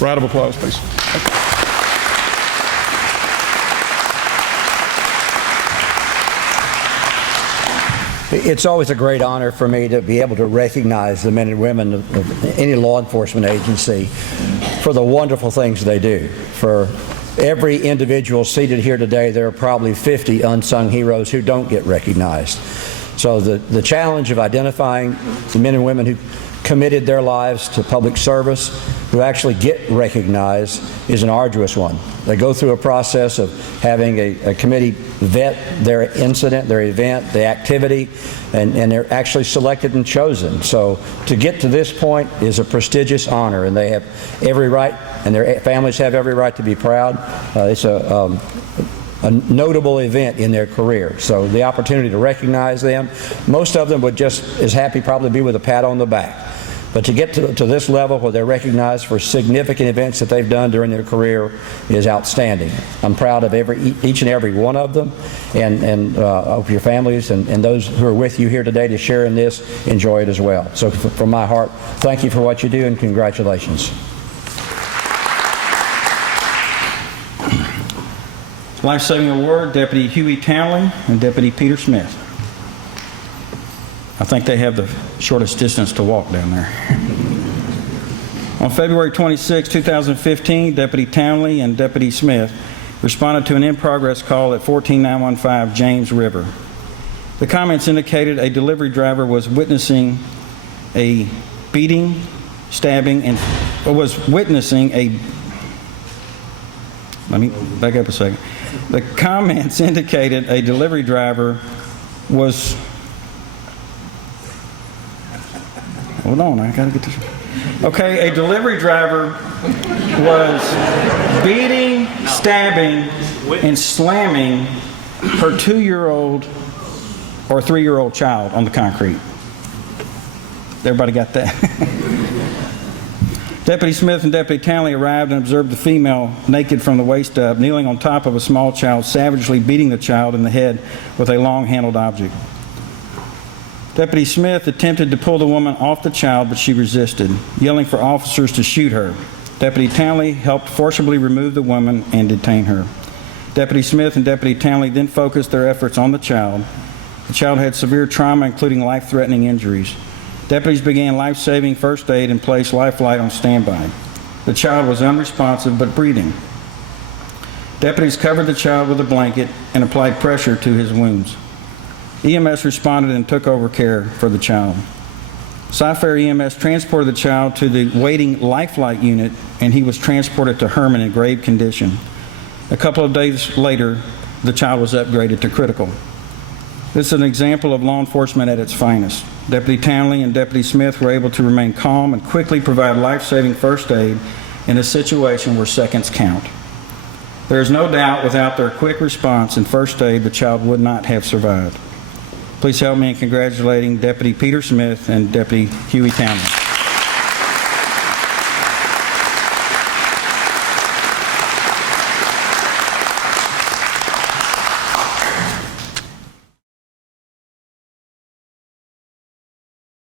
Round of applause, please. It's always a great honor for me to be able to recognize the men and women of any law enforcement agency for the wonderful things they do. For every individual seated here today, there are probably 50 unsung heroes who don't get recognized. So the challenge of identifying the men and women who committed their lives to public service, who actually get recognized, is an arduous one. They go through a process of having a committee vet their incident, their event, the activity, and they're actually selected and chosen. So to get to this point is a prestigious honor, and they have every right, and their families have every right to be proud. It's a notable event in their career. So the opportunity to recognize them, most of them would just as happy probably be with a pat on the back. But to get to this level where they're recognized for significant events that they've done during their career is outstanding. I'm proud of each and every one of them, and of your families and those who are with you here today to share in this, enjoy it as well. So from my heart, thank you for what you do, and congratulations. Life-Saving Award, Deputy Huey Townley and Deputy Peter Smith. I think they have the shortest distance to walk down there. On February 26, 2015, Deputy Townley and Deputy Smith responded to an in-progress call at 14915 James River. The comments indicated a delivery driver was witnessing a beating, stabbing, and let me back up a second. The comments indicated a delivery driver was, hold on, I gotta get this. Okay, a delivery driver was beating, stabbing, and slamming her 2-year-old or 3-year-old child on the concrete. Everybody got that? Deputy Smith and Deputy Townley arrived and observed the female, naked from the waist up, kneeling on top of a small child, savagely beating the child in the head with a long-handled object. Deputy Smith attempted to pull the woman off the child, but she resisted, yelling for officers to shoot her. Deputy Townley helped forcibly remove the woman and detain her. Deputy Smith and Deputy Townley then focused their efforts on the child. The child had severe trauma, including life-threatening injuries. Deputies began life-saving first aid and placed life flight on standby. The child was unresponsive but breathing. Deputies covered the child with a blanket and applied pressure to his wounds. EMS responded and took over care for the child. Cy-Fair EMS transported the child to the waiting life flight unit, and he was transported to Herman in grave condition. A couple of days later, the child was upgraded to critical. This is an example of law enforcement at its finest. Deputy Townley and Deputy Smith were able to remain calm and quickly provide life-saving first aid in a situation where seconds count. There is no doubt without their quick response and first aid, the child would not have survived. Please help me in congratulating Deputy Peter Smith and Deputy Huey Townley.